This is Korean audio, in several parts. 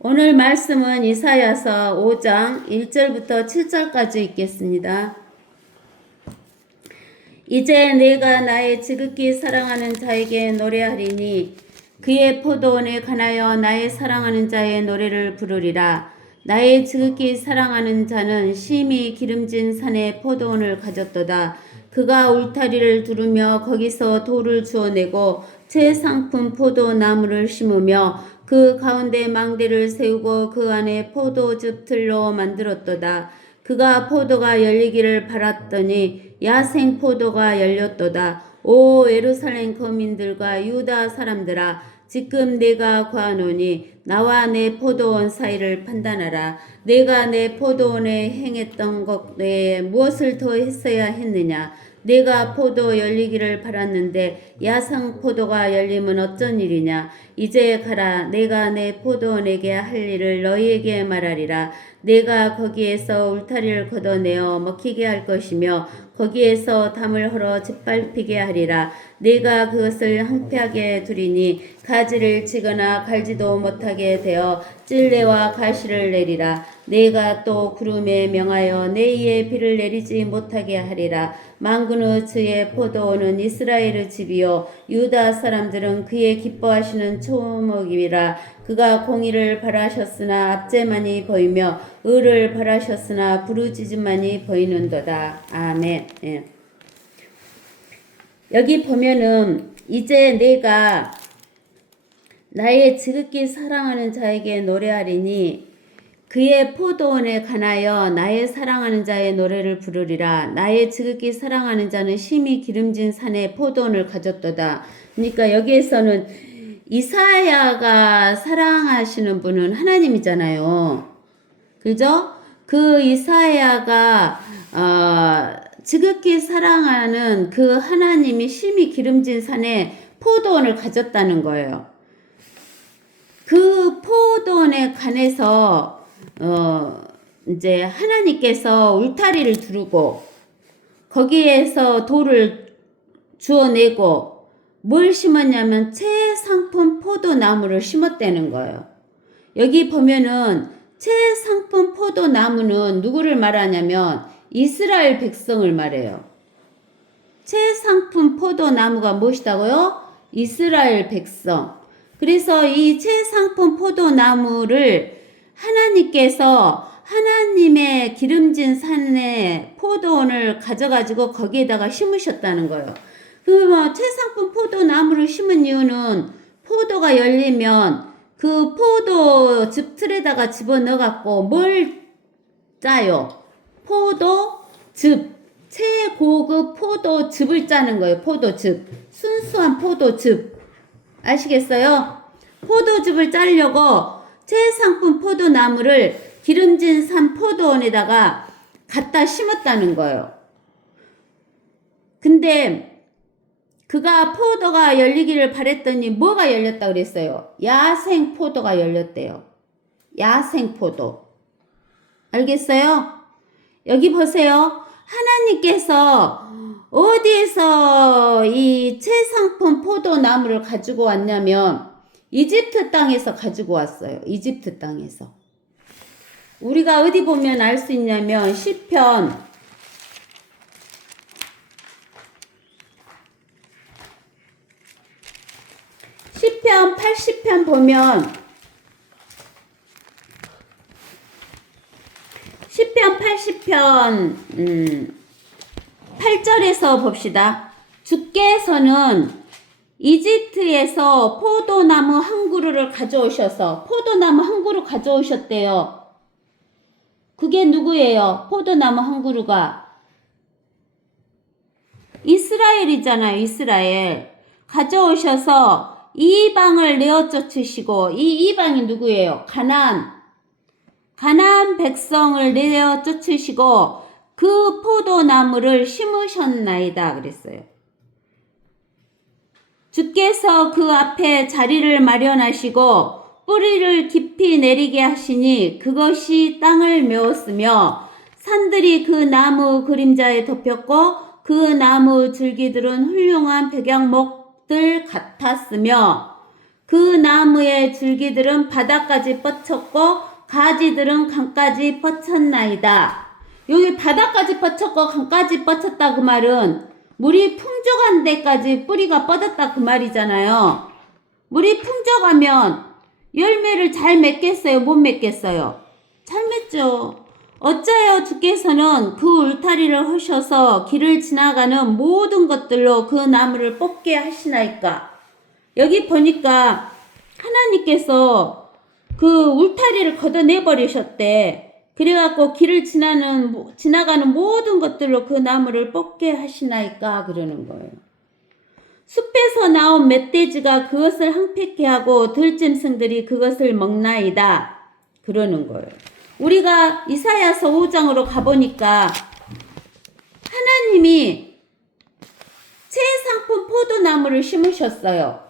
오늘 말씀은 이사야서 5장 1절부터 7절까지 읽겠습니다. 이제 내가 나의 지극히 사랑하는 자에게 노래하리니 그의 포도원에 관하여 나의 사랑하는 자의 노래를 부르리라. 나의 지극히 사랑하는 자는 심히 기름진 산에 포도원을 가졌도다. 그가 울타리를 두르며 거기서 돌을 주워내고 최상품 포도나무를 심으며 그 가운데 망대를 세우고 그 안에 포도즙 틀로 만들었도다. 그가 포도가 열리기를 바랐더니 야생 포도가 열렸도다. 오 예루살렘 거민들과 유다 사람들아, 지금 내가 구하노니 나와 내 포도원 사이를 판단하라. 내가 내 포도원에 행했던 것 외에 무엇을 더 했어야 했느냐? 내가 포도 열리기를 바랐는데 야상 포도가 열림은 어쩐 일이냐? 이제 가라. 내가 내 포도원에게 할 일을 너희에게 말하리라. 내가 거기에서 울타리를 걷어내어 먹히게 할 것이며 거기에서 담을 헐어 짓밟히게 하리라. 내가 그것을 황폐하게 두리니 가지를 치거나 갈지도 못하게 되어 찔레와 가시를 내리라. 내가 또 구름에 명하여 내이에 비를 내리지 못하게 하리라. 망군의 주의 포도원은 이스라엘의 집이요 유다 사람들은 그의 기뻐하시는 초목이라. 그가 공의를 바라셨으나 압제만이 보이며 의를 바라셨으나 부르짖음만이 보이는도다. 아멘. 예. 여기 보면은 이제 내가 나의 지극히 사랑하는 자에게 노래하리니 그의 포도원에 관하여 나의 사랑하는 자의 노래를 부르리라. 나의 지극히 사랑하는 자는 심히 기름진 산에 포도원을 가졌도다. 그러니까 여기에서는 이사야가 사랑하시는 분은 하나님이잖아요. 그죠? 그 이사야가 지극히 사랑하는 그 하나님이 심히 기름진 산에 포도원을 가졌다는 거예요. 그 포도원에 관해서 이제 하나님께서 울타리를 두르고 거기에서 돌을 주워내고 뭘 심었냐면 최상품 포도나무를 심었다는 거예요. 여기 보면은 최상품 포도나무는 누구를 말하냐면 이스라엘 백성을 말해요. 최상품 포도나무가 무엇이다고요? 이스라엘 백성. 그래서 이 최상품 포도나무를 하나님께서 하나님의 기름진 산에 포도원을 가져가지고 거기에다가 심으셨다는 거예요. 그 최상품 포도나무를 심은 이유는 포도가 열리면 그 포도즙 틀에다가 집어넣어갖고 뭘 짜요? 포도즙. 최고급 포도즙을 짜는 거예요. 포도즙. 순수한 포도즙. 아시겠어요? 포도즙을 짜려고 최상품 포도나무를 기름진 산 포도원에다가 갖다 심었다는 거예요. 근데 그가 포도가 열리기를 바랬더니 뭐가 열렸다 그랬어요? 야생 포도가 열렸대요. 야생 포도. 알겠어요? 여기 보세요. 하나님께서 어디에서 이 최상품 포도나무를 가지고 왔냐면 이집트 땅에서 가지고 왔어요. 이집트 땅에서. 우리가 어디 보면 알 수 있냐면 시편 80편 보면 시편 80편 8절에서 봅시다. 주께서는 이집트에서 포도나무 한 그루를 가져오셔서 포도나무 한 그루 가져오셨대요. 그게 누구예요? 포도나무 한 그루가 이스라엘이잖아요. 이스라엘 가져오셔서 이방을 내어 쫓으시고, 이 이방이 누구예요? 가나안 백성을 내어 쫓으시고 그 포도나무를 심으셨나이다 그랬어요. 주께서 그 앞에 자리를 마련하시고 뿌리를 깊이 내리게 하시니 그것이 땅을 메웠으며 산들이 그 나무 그림자에 덮였고 그 나무 줄기들은 훌륭한 백양목들 같았으며 그 나무의 줄기들은 바다까지 뻗쳤고 가지들은 강까지 뻗쳤나이다. 여기 바다까지 뻗쳤고 강까지 뻗쳤다 그 말은 물이 풍족한 데까지 뿌리가 뻗었다 그 말이잖아요. 물이 풍족하면 열매를 잘 맺겠어요? 못 맺겠어요? 잘 맺죠. 어찌하여 주께서는 그 울타리를 하셔서 길을 지나가는 모든 것들로 그 나무를 뽑게 하시나이까? 여기 보니까 하나님께서 그 울타리를 걷어내 버리셨대. 그래갖고 길을 지나가는 모든 것들로 그 나무를 뽑게 하시나이까? 그러는 거예요. 숲에서 나온 멧돼지가 그것을 황폐케 하고 들짐승들이 그것을 먹나이다. 그러는 거예요. 우리가 이사야서 5장으로 가보니까 하나님이 최상품 포도나무를 심으셨어요.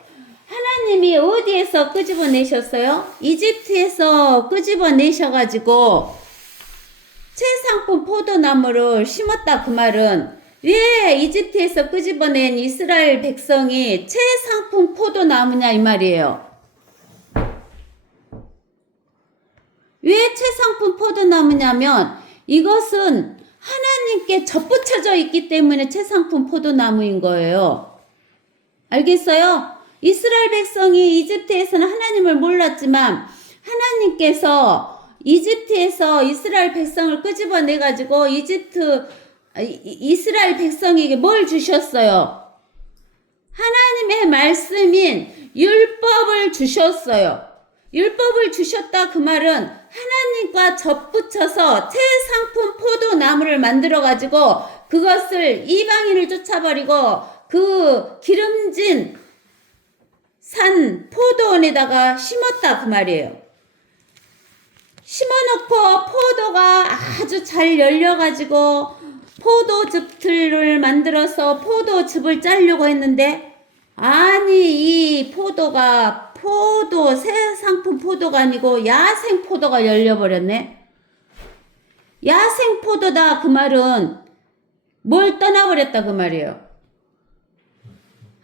하나님이 어디에서 끄집어내셨어요? 이집트에서 끄집어내셔가지고 최상품 포도나무를 심었다 그 말은 왜 이집트에서 끄집어낸 이스라엘 백성이 최상품 포도나무냐 이 말이에요. 왜 최상품 포도나무냐면 이것은 하나님께 접붙여져 있기 때문에 최상품 포도나무인 거예요. 알겠어요? 이스라엘 백성이 이집트에서는 하나님을 몰랐지만 하나님께서 이집트에서 이스라엘 백성을 끄집어내가지고 이스라엘 백성에게 뭘 주셨어요? 하나님의 말씀인 율법을 주셨어요. 율법을 주셨다 그 말은 하나님과 접붙여서 최상품 포도나무를 만들어가지고 그것을 이방인을 쫓아버리고 그 기름진 산 포도원에다가 심었다 그 말이에요. 심어놓고 포도가 아주 잘 열려가지고 포도즙들을 만들어서 포도즙을 짜려고 했는데 아니 이 포도가 새 상품 포도가 아니고 야생 포도가 열려버렸네. 야생 포도다 그 말은 뭘 떠나버렸다 그 말이에요.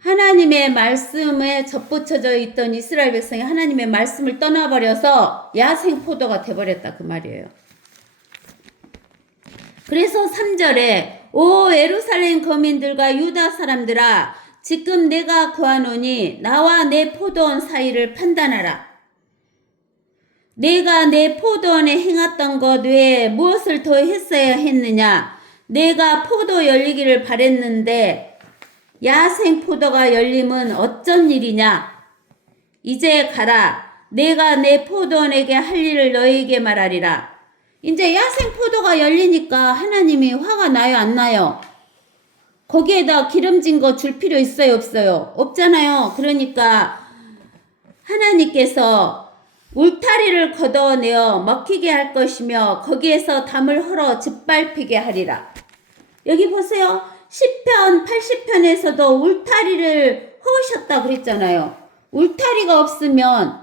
하나님의 말씀에 접붙여져 있던 이스라엘 백성이 하나님의 말씀을 떠나버려서 야생 포도가 돼버렸다 그 말이에요. 그래서 3절에 오 예루살렘 거민들과 유다 사람들아 지금 내가 구하노니 나와 내 포도원 사이를 판단하라. 내가 내 포도원에 행했던 것 외에 무엇을 더 했어야 했느냐. 내가 포도 열리기를 바랬는데 야생 포도가 열림은 어쩐 일이냐. 이제 가라. 내가 내 포도원에게 할 일을 너희에게 말하리라. 이제 야생 포도가 열리니까 하나님이 화가 나요 안 나요? 거기에다 기름진 거 줄 필요 있어요 없어요? 없잖아요. 그러니까 하나님께서 울타리를 걷어내어 먹히게 할 것이며 거기에서 담을 헐어 짓밟히게 하리라. 여기 보세요. 10편 80편에서도 울타리를 허우셨다 그랬잖아요. 울타리가 없으면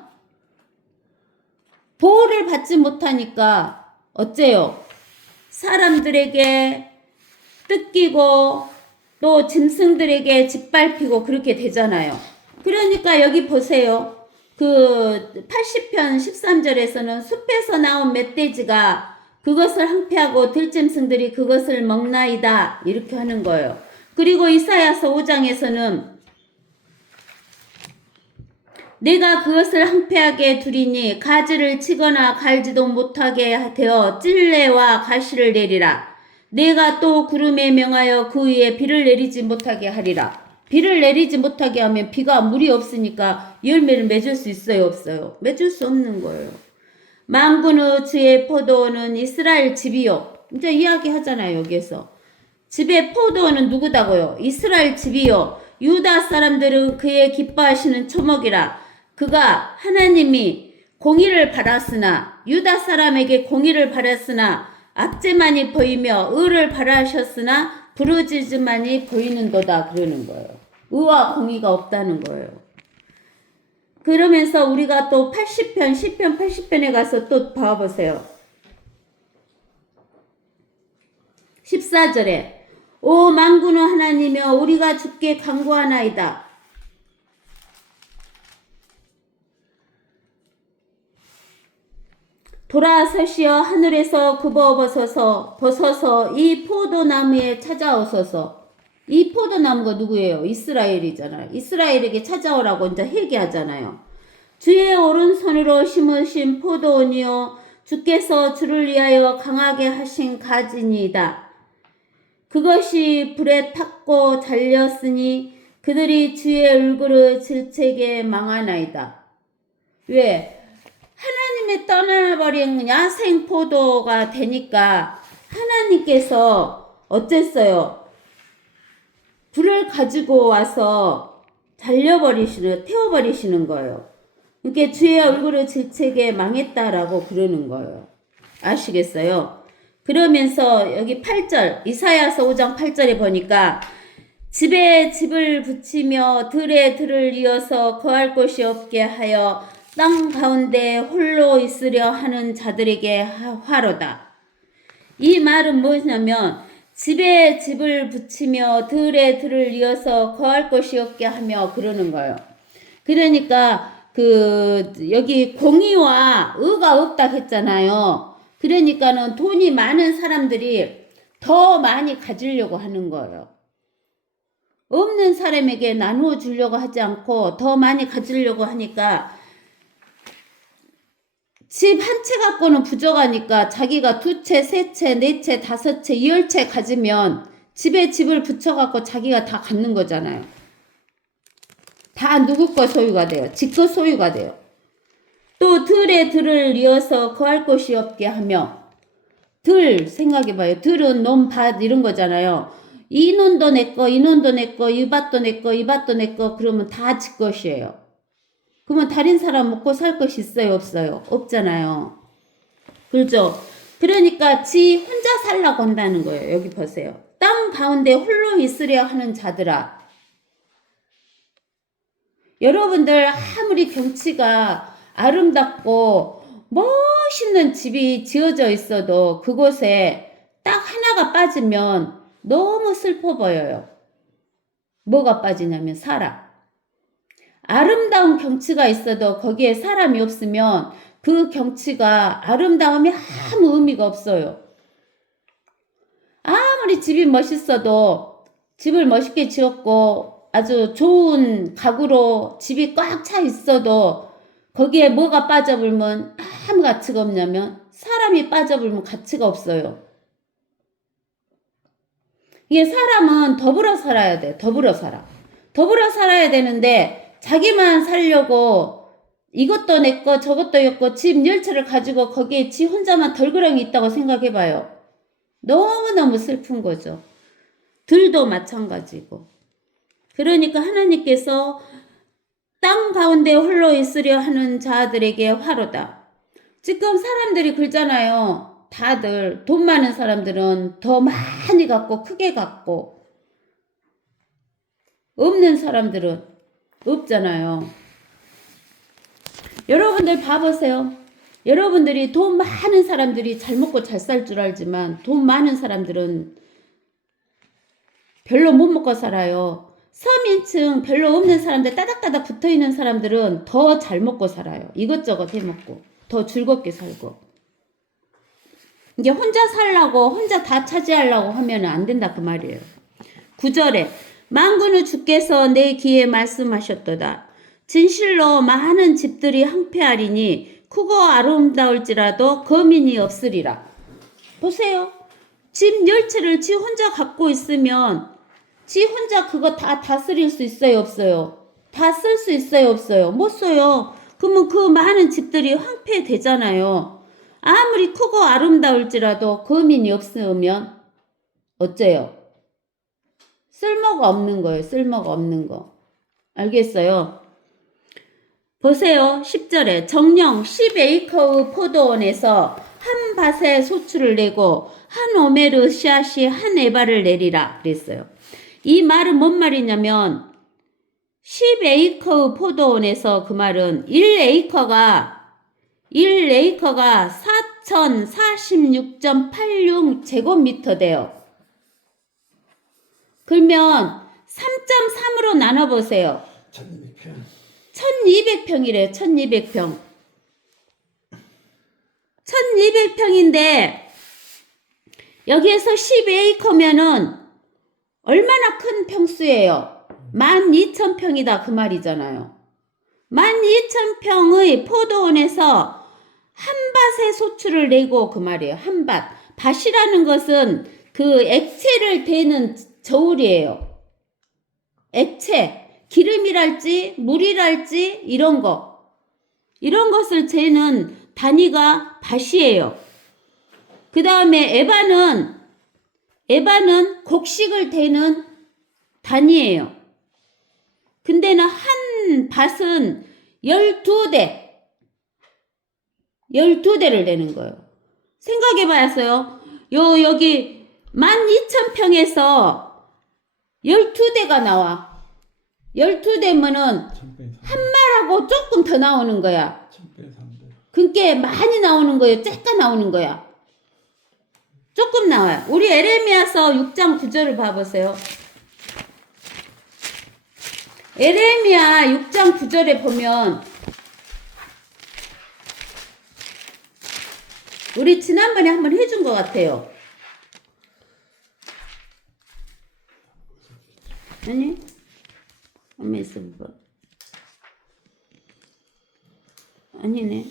보호를 받지 못하니까 어째요? 사람들에게 뜯기고 또 짐승들에게 짓밟히고 그렇게 되잖아요. 그러니까 여기 보세요. 그 80편 13절에서는 숲에서 나온 멧돼지가 그것을 항폐하고 들짐승들이 그것을 먹나이다 이렇게 하는 거예요. 그리고 이사야서 5장에서는 내가 그것을 항폐하게 두리니 가지를 치거나 갈지도 못하게 되어 찔레와 가시를 내리라. 내가 또 구름에 명하여 그 위에 비를 내리지 못하게 하리라. 비를 내리지 못하게 하면 비가 물이 없으니까 열매를 맺을 수 있어요 없어요? 맺을 수 없는 거예요. 만군의 주의 포도원은 이스라엘 집이요. 이제 이야기하잖아요 여기에서. 집의 포도원은 누구다고요? 이스라엘 집이요. 유다 사람들은 그의 기뻐하시는 초목이라. 그가 하나님이 공의를 바랐으나 유다 사람에게 공의를 바랐으나 압제만이 보이며 의를 바라셨으나 부르짖음만이 보이는도다 그러는 거예요. 의와 공의가 없다는 거예요. 그러면서 우리가 또 80편, 10편, 80편에 가서 또 봐보세요. 14절에 오 만군의 하나님이여 우리가 주께 간구하나이다. 돌아서시어 하늘에서 굽어 벗어서 이 포도나무에 찾아오소서. 이 포도나무가 누구예요? 이스라엘이잖아요. 이스라엘에게 찾아오라고 이제 회개하잖아요. 주의 오른손으로 심으신 포도원이요 주께서 주를 위하여 강하게 하신 가지니이다. 그것이 불에 탔고 잘렸으니 그들이 주의 얼굴을 질책에 망하나이다. 왜? 하나님의 떠나버린 야생 포도가 되니까 하나님께서 어쨌어요? 불을 가지고 와서 태워버리시는 거예요. 그러니까 주의 얼굴을 질책에 망했다라고 그러는 거예요. 아시겠어요? 그러면서 여기 8절, 이사야서 5장 8절에 보니까 집에 집을 붙이며 들에 들을 이어서 거할 곳이 없게 하여 땅 가운데 홀로 있으려 하는 자들에게 화로다. 이 말은 뭐냐면 집에 집을 붙이며 들에 들을 이어서 거할 곳이 없게 하며 그러는 거예요. 그러니까 여기 공의와 의가 없다 했잖아요. 그러니까는 돈이 많은 사람들이 더 많이 가지려고 하는 거예요. 없는 사람에게 나누어 주려고 하지 않고 더 많이 가지려고 하니까 집 한 채 갖고는 부족하니까 자기가 2채, 3채, 4채, 5채, 10채 가지면 집에 집을 붙여갖고 자기가 다 갖는 거잖아요. 다 누구 거 소유가 돼요. 지 거 소유가 돼요. 또 들에 들을 이어서 거할 곳이 없게 하며 들 생각해봐요. 들은 논, 밭 이런 거잖아요. 이 논도 내 거, 이 논도 내 거, 이 밭도 내 거, 이 밭도 내 거 그러면 다 지 것이에요. 그러면 다른 사람 먹고 살 것이 있어요? 없어요? 없잖아요. 그렇죠? 그러니까 지 혼자 살라고 한다는 거예요. 여기 보세요. 땅 가운데 홀로 있으려 하는 자들아. 여러분들 아무리 경치가 아름답고 멋있는 집이 지어져 있어도 그곳에 딱 하나가 빠지면 너무 슬퍼 보여요. 뭐가 빠지냐면 사람. 아름다운 경치가 있어도 거기에 사람이 없으면 그 경치가 아름다움이 아무 의미가 없어요. 아무리 집이 멋있어도 집을 멋있게 지었고 아주 좋은 가구로 집이 꽉 차 있어도 거기에 뭐가 빠져불면 아무 가치가 없냐면 사람이 빠져불면 가치가 없어요. 이게 사람은 더불어 살아야 돼. 더불어 살아야 되는데 자기만 살려고 이것도 내 거 저것도 내 거 집 10채를 가지고 거기에 지 혼자만 덜그렁이 있다고 생각해봐요. 너무너무 슬픈 거죠. 들도 마찬가지고. 그러니까 하나님께서 땅 가운데 홀로 있으려 하는 자들에게 화로다. 지금 사람들이 그러잖아요. 다들 돈 많은 사람들은 더 많이 갖고 크게 갖고 없는 사람들은 없잖아요. 여러분들 봐보세요. 여러분들이 돈 많은 사람들이 잘 먹고 잘 살 줄 알지만 돈 많은 사람들은 별로 못 먹고 살아요. 서민층 별로 없는 사람들 따닥따닥 붙어있는 사람들은 더 잘 먹고 살아요. 이것저것 해먹고 더 즐겁게 살고. 이게 혼자 살라고 혼자 다 차지하려고 하면 안 된다 그 말이에요. 9절에 만군의 주께서 내 귀에 말씀하셨도다. 진실로 많은 집들이 항폐하리니 크고 아름다울지라도 거민이 없으리라. 보세요. 집 10채를 지 혼자 갖고 있으면 지 혼자 그거 다 다스릴 수 있어요? 없어요? 다 쓸 수 있어요? 없어요? 못 써요. 그러면 그 많은 집들이 황폐되잖아요. 아무리 크고 아름다울지라도 거민이 없으면 어째요? 쓸모가 없는 거예요. 쓸모가 없는 거. 알겠어요? 보세요. 10절에 정령 10에이커의 포도원에서 한 밭에 소출을 내고 한 오메르 씨앗이 한 에바를 내리라 그랬어요. 이 말은 뭔 말이냐면 10에이커의 포도원에서 그 말은 1에이커가 4046.86 제곱미터 돼요. 그러면 3.3으로 나눠보세요. 1200평. 1200평이래. 1200평. 12평인데 여기에서 10에이커면은 얼마나 큰 평수예요? 12,000평이다 그 말이잖아요. 12,000평의 포도원에서 한 밭의 소출을 내고 그 말이에요. 한 밭. 밭이라는 것은 그 액체를 대는 저울이에요. 액체. 기름이랄지 물이랄지 이런 거. 이런 것을 재는 단위가 밭이에요. 그 다음에 에바는 곡식을 대는 단위예요. 근데는 한 밭은 12대를 내는 거예요. 생각해 봐야어요. 여기 12,000평에서 12대가 나와. 12대면은 한 말하고 조금 더 나오는 거야. 그게 많이 나오는 거예요. 쬐까 나오는 거야. 조금 나와요. 우리 에레미야서 6장 9절을 봐보세요. 에레미야 6장 9절에 보면 우리 지난번에 한번 해준 것 같아요. 아니? 한번 있어 봐. 아니네.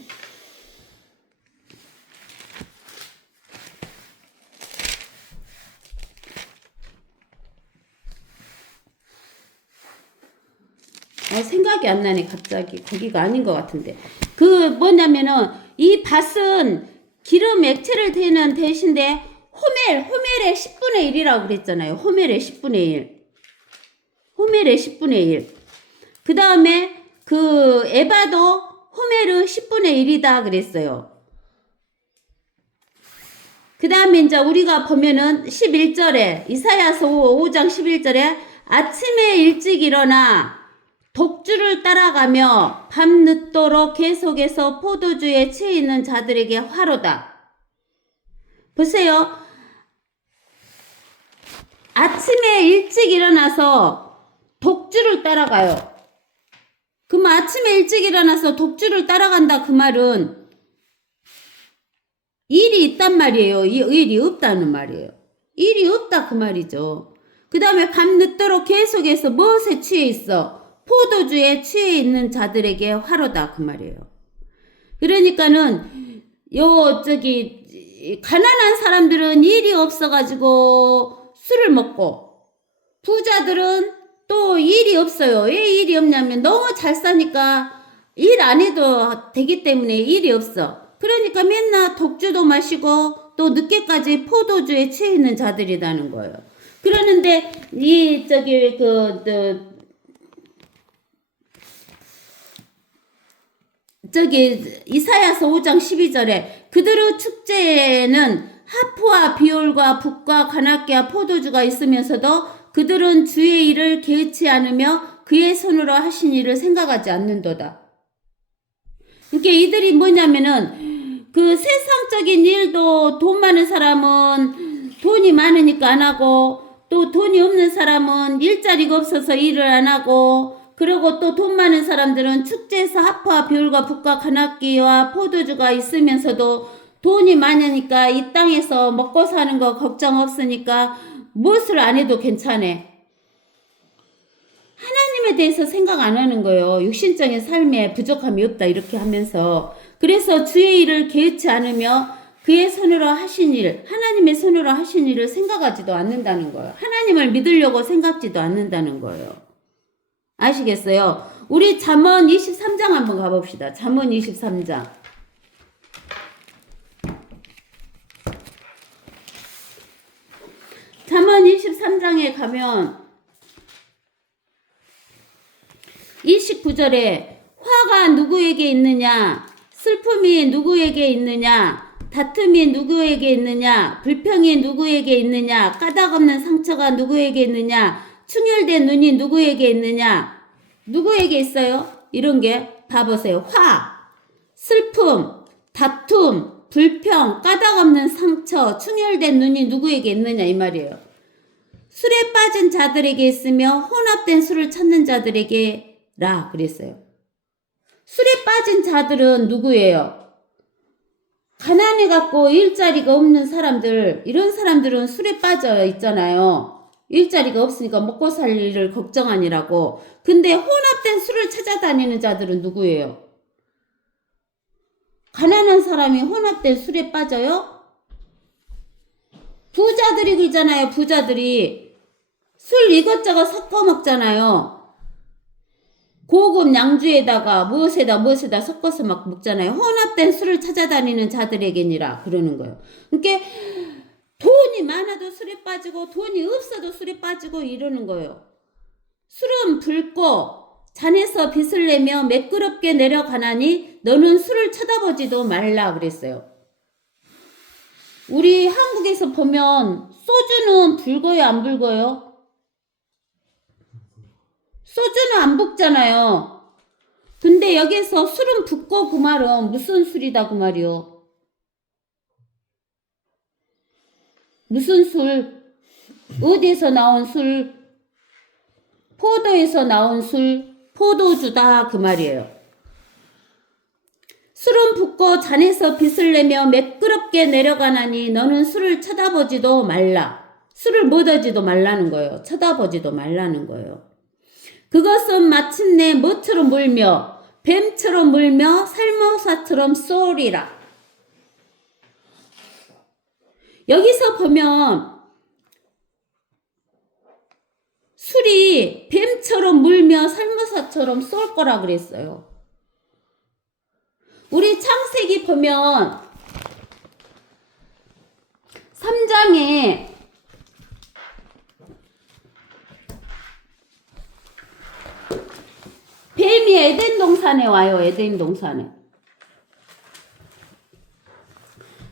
생각이 안 나네 갑자기. 거기가 아닌 것 같은데. 그 뭐냐면은 이 밭은 기름 액체를 대는 대신에 호멜의 10분의 1이라고 그랬잖아요. 호멜의 10분의 1. 호멜의 10분의 1. 그 다음에 그 에바도 호멜의 10분의 1이다 그랬어요. 그 다음에 이제 우리가 보면은 11절에 이사야서 5장 11절에 아침에 일찍 일어나 독주를 따라가며 밤늦도록 계속해서 포도주에 취해 있는 자들에게 화로다. 보세요. 아침에 일찍 일어나서 독주를 따라가요. 그럼 아침에 일찍 일어나서 독주를 따라간다 그 말은 일이 있단 말이에요. 일이 없다는 말이에요. 일이 없다 그 말이죠. 그 다음에 밤늦도록 계속해서 무엇에 취해 있어? 포도주에 취해 있는 자들에게 화로다 그 말이에요. 그러니까는 가난한 사람들은 일이 없어가지고 술을 먹고 부자들은 또 일이 없어요. 왜 일이 없냐면 너무 잘 사니까 일 안 해도 되기 때문에 일이 없어. 그러니까 맨날 독주도 마시고 또 늦게까지 포도주에 취해 있는 자들이라는 거예요. 그러는데 이사야서 5장 12절에 그들의 축제에는 하프와 비올과 붓과 관악기와 포도주가 있으면서도 그들은 주의 일을 개의치 않으며 그의 손으로 하신 일을 생각하지 않는도다. 그러니까 이들이 뭐냐면은 그 세상적인 일도 돈 많은 사람은 돈이 많으니까 안 하고 또 돈이 없는 사람은 일자리가 없어서 일을 안 하고 그리고 또 돈 많은 사람들은 축제에서 하프와 비올과 붓과 관악기와 포도주가 있으면서도 돈이 많으니까 이 땅에서 먹고 사는 거 걱정 없으니까 무엇을 안 해도 괜찮아. 하나님에 대해서 생각 안 하는 거예요. 육신적인 삶에 부족함이 없다 이렇게 하면서 그래서 주의 일을 개의치 않으며 그의 손으로 하신 일, 하나님의 손으로 하신 일을 생각하지도 않는다는 거예요. 하나님을 믿으려고 생각지도 않는다는 거예요. 아시겠어요? 우리 잠언 23장 한번 가봅시다. 잠언 23장. 잠언 23장에 가면 29절에 화가 누구에게 있느냐, 슬픔이 누구에게 있느냐, 다툼이 누구에게 있느냐, 불평이 누구에게 있느냐, 까닭없는 상처가 누구에게 있느냐, 충혈된 눈이 누구에게 있느냐, 누구에게 있어요? 이런 게 봐보세요. 화, 슬픔, 다툼, 불평, 까닭없는 상처, 충혈된 눈이 누구에게 있느냐 이 말이에요. 술에 빠진 자들에게 있으며 혼합된 술을 찾는 자들에게 라 그랬어요. 술에 빠진 자들은 누구예요? 가난해 갖고 일자리가 없는 사람들, 이런 사람들은 술에 빠져 있잖아요. 일자리가 없으니까 먹고 살 일을 걱정하니라고. 근데 혼합된 술을 찾아다니는 자들은 누구예요? 가난한 사람이 혼합된 술에 빠져요? 부자들이 그러잖아요. 부자들이 술 이것저것 섞어 먹잖아요. 고급 양주에다가 무엇에다 섞어서 막 먹잖아요. 혼합된 술을 찾아다니는 자들에게니라 그러는 거예요. 그러니까 돈이 많아도 술에 빠지고 돈이 없어도 술에 빠지고 이러는 거예요. 술은 붉고 잔에서 빛을 내며 매끄럽게 내려가나니 너는 술을 쳐다보지도 말라 그랬어요. 우리 한국에서 보면 소주는 붉어요, 안 붉어요? 소주는 안 붓잖아요. 근데 여기서 술은 붓고 그 말은 무슨 술이다 그 말이요. 무슨 술? 어디에서 나온 술? 포도에서 나온 술? 포도주다 그 말이에요. 술은 붓고 잔에서 빛을 내며 매끄럽게 내려가나니 너는 술을 쳐다보지도 말라. 술을 못 하지도 말라는 거예요. 쳐다보지도 말라는 거예요. 그것은 마침내 뭐처럼 물며 뱀처럼 물며 살모사처럼 쏘리라. 여기서 보면 술이 뱀처럼 물며 살모사처럼 쏠 거라 그랬어요. 우리 창세기 보면 3장에 뱀이 에덴 동산에 와요. 에덴 동산에.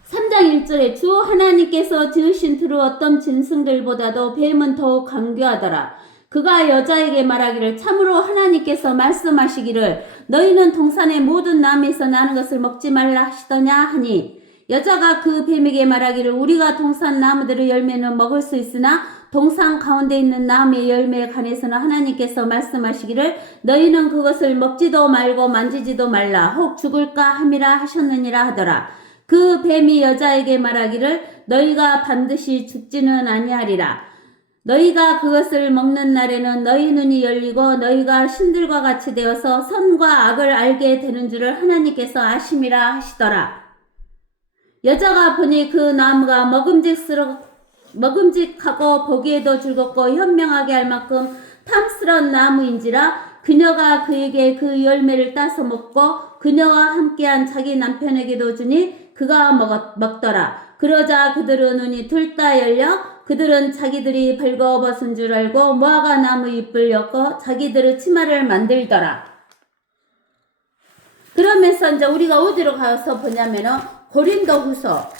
3장 1절에 주 하나님께서 지으신 틀의 어떤 짐승들보다도 뱀은 더욱 강교하더라. 그가 여자에게 말하기를 참으로 하나님께서 말씀하시기를 너희는 동산의 모든 나무에서 나는 것을 먹지 말라 하시더냐 하니 여자가 그 뱀에게 말하기를 우리가 동산 나무들의 열매는 먹을 수 있으나 동산 가운데 있는 나무의 열매에 관해서는 하나님께서 말씀하시기를 너희는 그것을 먹지도 말고 만지지도 말라 혹 죽을까 함이라 하셨느니라 하더라. 그 뱀이 여자에게 말하기를 너희가 반드시 죽지는 아니하리라. 너희가 그것을 먹는 날에는 너희 눈이 열리고 너희가 신들과 같이 되어서 선과 악을 알게 되는 줄을 하나님께서 아심이라 하시더라. 여자가 보니 그 나무가 먹음직하고 보기에도 즐겁고 현명하게 할 만큼 탐스러운 나무인지라 그녀가 그에게 그 열매를 따서 먹고 그녀와 함께한 자기 남편에게도 주니 그가 먹더라. 그러자 그들의 눈이 둘 다 열려 그들은 자기들이 벌거벗은 줄 알고 무화과 나무 잎을 엮어 자기들의 치마를 만들더라. 그러면서 이제 우리가 어디로 가서 보냐면은 고린도후서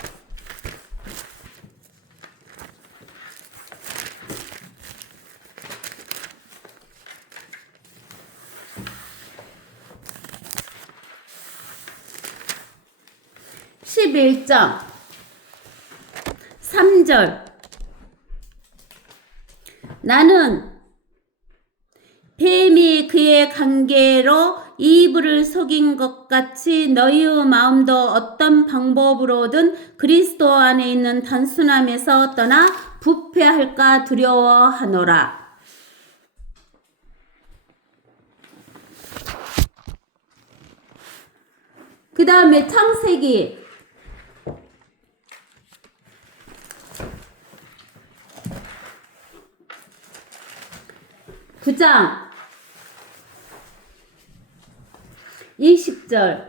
11장 3절 나는 뱀이 그의 관계로 이브를 속인 것 같이 너희의 마음도 어떤 방법으로든 그리스도 안에 있는 단순함에서 떠나 부패할까 두려워하노라. 그 다음에 창세기 9장 20절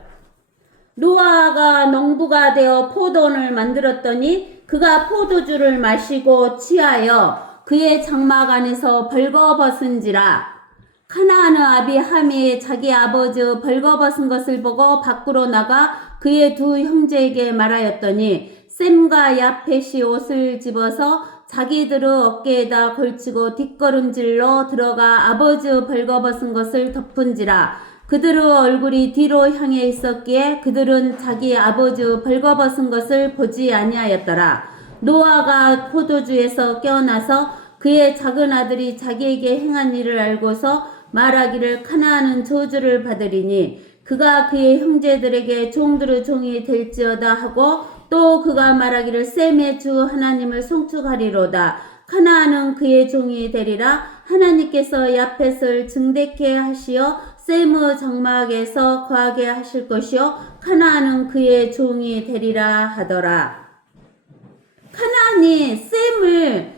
노아가 농부가 되어 포도원을 만들었더니 그가 포도주를 마시고 취하여 그의 장막 안에서 벌거벗은지라. 카나안의 아비 함이 자기 아버지 벌거벗은 것을 보고 밖으로 나가 그의 두 형제에게 말하였더니 셈과 야펫이 옷을 집어서 자기들의 어깨에다 걸치고 뒷걸음질로 들어가 아버지의 벌거벗은 것을 덮은지라. 그들의 얼굴이 뒤로 향해 있었기에 그들은 자기 아버지의 벌거벗은 것을 보지 아니하였더라. 노아가 포도주에서 깨어나서 그의 작은 아들이 자기에게 행한 일을 알고서 말하기를 카나안은 저주를 받으리니 그가 그의 형제들에게 종들의 종이 될지어다 하고 또 그가 말하기를 셈의 주 하나님을 송축하리로다. 가나안은 그의 종이 되리라. 하나님께서 야펫을 증대케 하시어 셈의 장막에서 거하게 하실 것이요 가나안은 그의 종이 되리라 하더라. 가나안이 셈을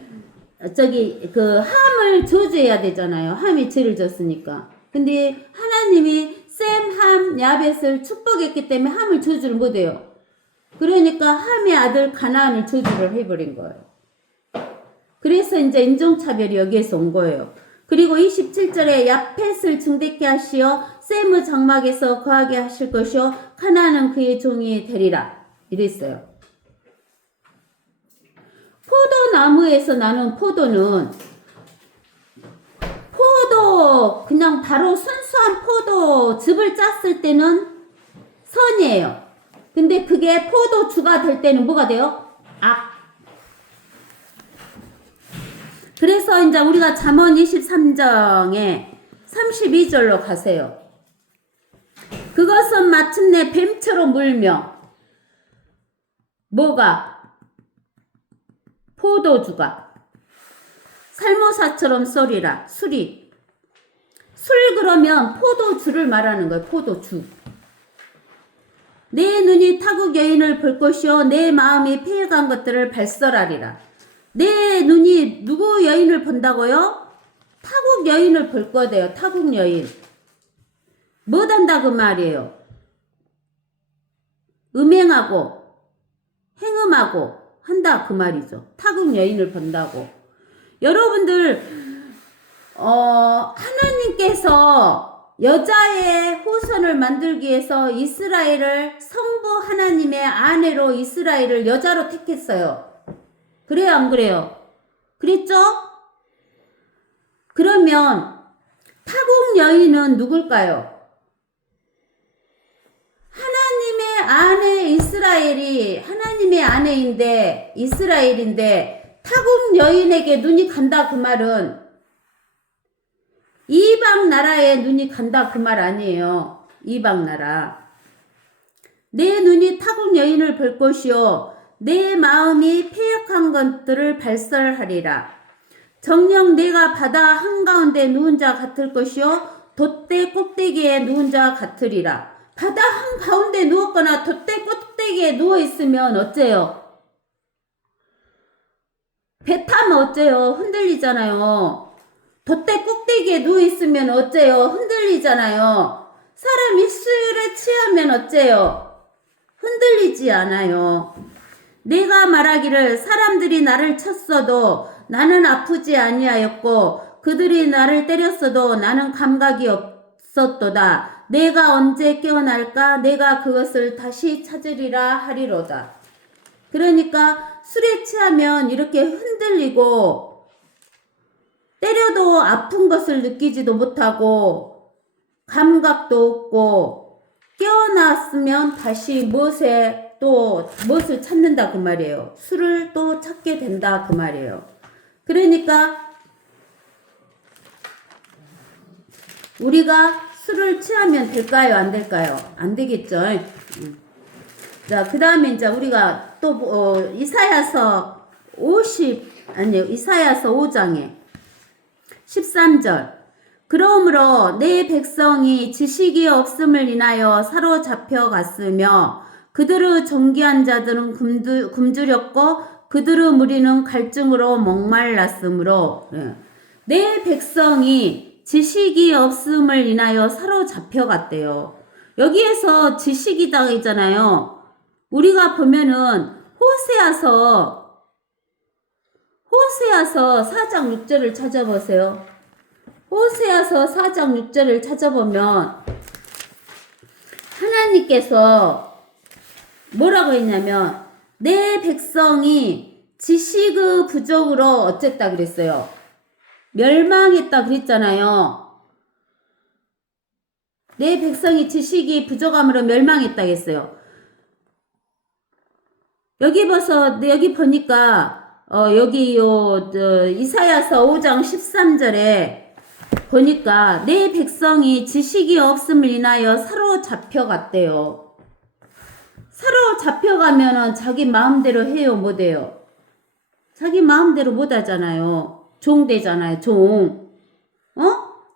함을 저주해야 되잖아요. 함이 죄를 졌으니까. 근데 하나님이 셈, 함, 야벳을 축복했기 때문에 함을 저주를 못해요. 그러니까 함의 아들 가나안을 저주를 해버린 거예요. 그래서 이제 인종차별이 여기에서 온 거예요. 그리고 27절에 야펫을 증대케 하시어 셈의 장막에서 거하게 하실 것이요 가나안은 그의 종이 되리라 이랬어요. 포도나무에서 나는 포도는 그냥 바로 순수한 포도즙을 짰을 때는 선이에요. 근데 그게 포도주가 될 때는 뭐가 돼요? 악. 그래서 이제 우리가 잠언 23장에 32절로 가세요. 그것은 마침내 뱀처럼 물며 뭐가? 포도주가 살모사처럼 쏘리라. 술이. 술 그러면 포도주를 말하는 거예요. 포도주. 내 눈이 타국 여인을 볼 것이요 내 마음이 패해간 것들을 발설하리라. 내 눈이 누구 여인을 본다고요? 타국 여인을 볼 거대요. 타국 여인. 뭐 한다 그 말이에요. 음행하고 행음하고 한다 그 말이죠. 타국 여인을 본다고. 여러분들 하나님께서 여자의 후손을 만들기 위해서 이스라엘을 성부 하나님의 아내로 이스라엘을 여자로 택했어요. 그래요 안 그래요? 그랬죠? 그러면 타국 여인은 누굴까요? 하나님의 아내 이스라엘이 하나님의 아내인데 이스라엘인데 타국 여인에게 눈이 간다 그 말은 이방 나라에 눈이 간다 그 말 아니에요. 이방 나라. 내 눈이 타국 여인을 볼 것이요 내 마음이 패역한 것들을 발설하리라. 정녕 내가 바다 한가운데 누운 자 같을 것이요 돛대 꼭대기에 누운 자 같으리라. 바다 한가운데 누웠거나 돛대 꼭대기에 누워있으면 어째요? 배 타면 어째요? 흔들리잖아요. 돛대 꼭대기에 누워있으면 어째요? 흔들리잖아요. 사람이 술에 취하면 어째요? 흔들리지 않아요. 내가 말하기를 사람들이 나를 쳤어도 나는 아프지 아니하였고 그들이 나를 때렸어도 나는 감각이 없었도다. 내가 언제 깨어날까? 내가 그것을 다시 찾으리라 하리로다. 그러니까 술에 취하면 이렇게 흔들리고 때려도 아픈 것을 느끼지도 못하고 감각도 없고 깨어났으면 다시 무엇을 찾는다 그 말이에요. 술을 또 찾게 된다 그 말이에요. 그러니까 우리가 술을 취하면 될까요? 안 될까요? 안 되겠죠. 자, 그 다음에 이제 우리가 또 이사야서 5장에 13절. 그러므로 내 백성이 지식이 없음을 인하여 사로잡혀 갔으며 그들의 존귀한 자들은 굶주렸고 그들의 무리는 갈증으로 목말랐으므로 내 백성이 지식이 없음을 인하여 사로잡혀 갔대요. 여기에서 지식이다 있잖아요. 우리가 보면은 호세아서 4장 6절을 찾아보세요. 호세아서 4장 6절을 찾아보면 하나님께서 뭐라고 했냐면 내 백성이 지식의 부족으로 어쨌다 그랬어요. 멸망했다 그랬잖아요. 내 백성이 지식이 부족함으로 멸망했다 했어요. 여기 보니까 이사야서 5장 13절에 보니까 내 백성이 지식이 없음을 인하여 사로잡혀갔대요. 사로잡혀가면은 자기 마음대로 해요, 못해요? 자기 마음대로 못 하잖아요. 종 되잖아요, 종.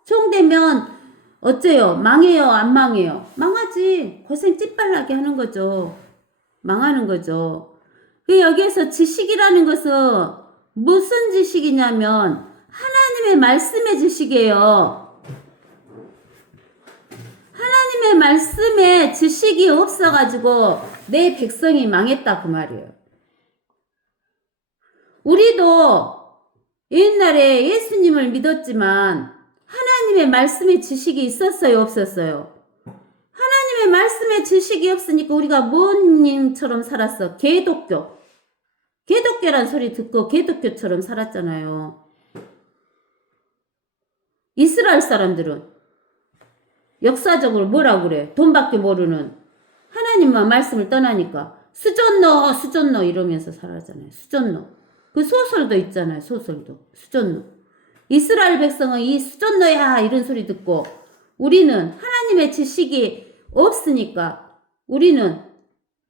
종 되면 어째요? 망해요, 안 망해요? 망하지. 고생 찌빨나게 하는 거죠. 망하는 거죠. 여기에서 지식이라는 것은 무슨 지식이냐면 하나님의 말씀의 지식이에요. 하나님의 말씀에 지식이 없어가지고 내 백성이 망했다 그 말이에요. 우리도 옛날에 예수님을 믿었지만 하나님의 말씀의 지식이 있었어요, 없었어요? 하나님의 말씀의 지식이 없으니까 우리가 뭐님처럼 살았어? 개독교. 개독교란 소리 듣고 개독교처럼 살았잖아요. 이스라엘 사람들은 역사적으로 뭐라고 그래? 돈밖에 모르는 하나님만 말씀을 떠나니까 수전노 이러면서 살았잖아요. 수전노. 그 소설도 있잖아요. 소설도. 수전노. 이스라엘 백성은 이 수전노야 이런 소리 듣고 우리는 하나님의 지식이 없으니까 우리는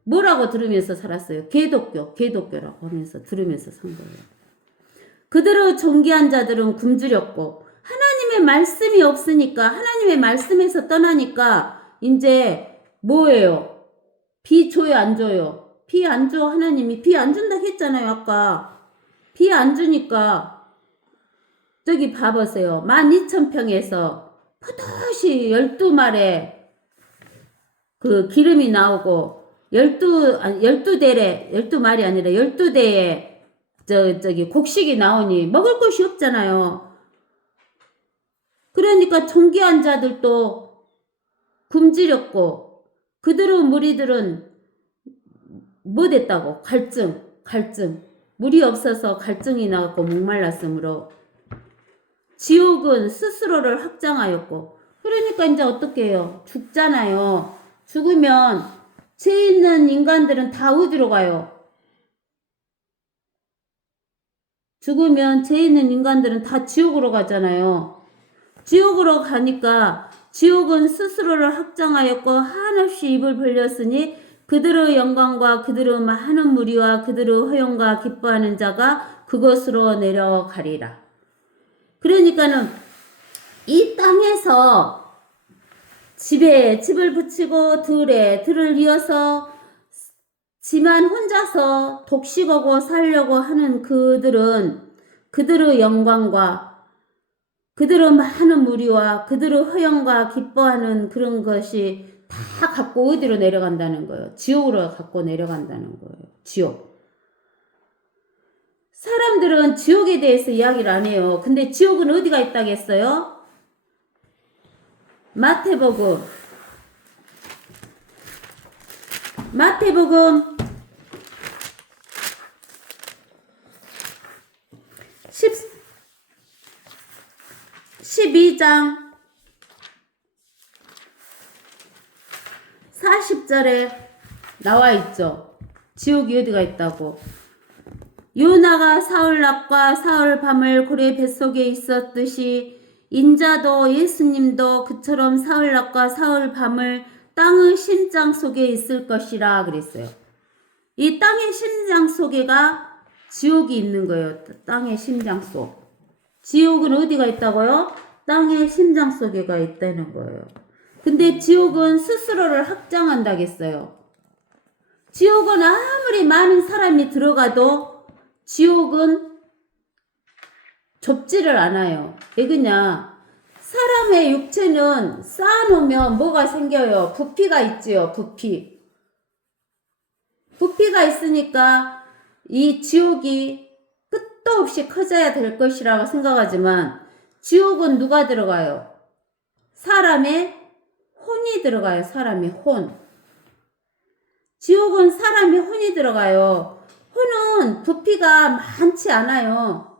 뭐라고 들으면서 살았어요? 개독교라고 하면서 들으면서 산 거예요. 그대로 존귀한 자들은 굶주렸고 하나님의 말씀이 없으니까 하나님의 말씀에서 떠나니까 이제 뭐예요? 비 줘요, 안 줘요? 비 안 줘. 하나님이 비 안 준다고 했잖아요, 아까. 비 안 주니까 저기 봐보세요. 12,000평에서 포도시 12말에 그 기름이 나오고 12말이 아니라 12대에 저기 곡식이 나오니 먹을 것이 없잖아요. 그러니까 존귀한 자들도 굶주렸고 그들의 무리들은 뭐 됐다고? 갈증. 물이 없어서 갈증이 나왔고 목말랐으므로 지옥은 스스로를 확장하였고 그러니까 이제 어떻게 해요? 죽잖아요. 죽으면 죄 있는 인간들은 다 어디로 가요? 죽으면 죄 있는 인간들은 다 지옥으로 가잖아요. 지옥으로 가니까 지옥은 스스로를 확장하였고 한없이 입을 벌렸으니 그들의 영광과 그들의 많은 무리와 그들의 허영과 기뻐하는 자가 그곳으로 내려가리라. 그러니까는 이 땅에서 집에 집을 붙이고 들에 들을 이어서 지만 혼자서 독식하고 살려고 하는 그들은 그들의 영광과 그들의 많은 무리와 그들의 허영과 기뻐하는 그런 것이 다 갖고 어디로 내려간다는 거예요. 지옥으로 갖고 내려간다는 거예요. 지옥. 사람들은 지옥에 대해서 이야기를 안 해요. 근데 지옥은 어디가 있다고 했어요? 마태복음 12장 40절에 나와 있죠. 지옥이 어디가 있다고. 요나가 사흘 낮과 사흘 밤을 고래 뱃속에 있었듯이 인자도 예수님도 그처럼 사흘 낮과 사흘 밤을 땅의 심장 속에 있을 것이라 그랬어요. 이 땅의 심장 속에가 지옥이 있는 거예요. 땅의 심장 속. 지옥은 어디가 있다고요? 땅의 심장 속에가 있다는 거예요. 근데 지옥은 스스로를 확장한다겠어요. 지옥은 아무리 많은 사람이 들어가도 지옥은 좁지를 않아요. 왜 그냐? 사람의 육체는 쌓아놓으면 뭐가 생겨요? 부피가 있지요. 부피가 있으니까 이 지옥이 끝도 없이 커져야 될 것이라고 생각하지만 지옥은 누가 들어가요? 사람의 혼이 들어가요. 사람의 혼. 지옥은 사람의 혼이 들어가요. 혼은 부피가 많지 않아요.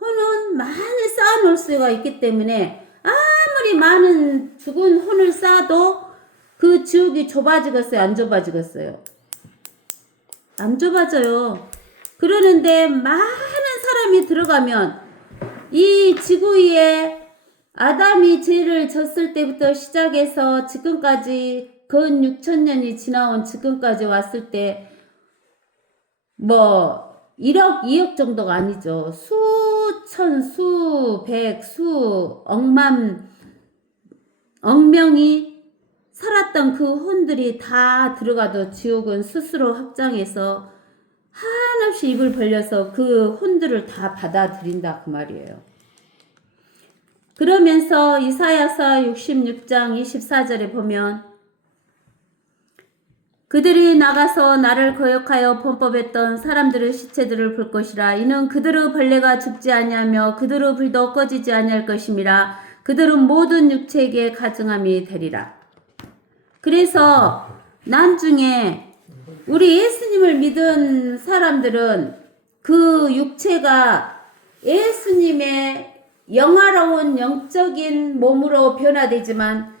혼은 많이 쌓아놓을 수가 있기 때문에 아무리 많은 죽은 혼을 쌓아도 그 지옥이 좁아지겠어요? 안 좁아지겠어요? 안 좁아져요. 그러는데 많은 사람이 들어가면 이 지구 위에 아담이 죄를 졌을 때부터 시작해서 지금까지 근 6천년이 지나온 지금까지 왔을 때 뭐 1억, 2억 정도가 아니죠. 수천, 수백, 수억만, 억명이 살았던 그 혼들이 다 들어가도 지옥은 스스로 확장해서 한없이 입을 벌려서 그 혼들을 다 받아들인다 그 말이에요. 그러면서 이사야서 66장 24절에 보면 그들이 나가서 나를 거역하여 범법했던 사람들의 시체들을 볼 것이라. 이는 그들의 벌레가 죽지 아니하며 그들의 불도 꺼지지 아니할 것임이라. 그들은 모든 육체에게 가증함이 되리라. 그래서 나중에 우리 예수님을 믿은 사람들은 그 육체가 예수님의 영화로운 영적인 몸으로 변화되지만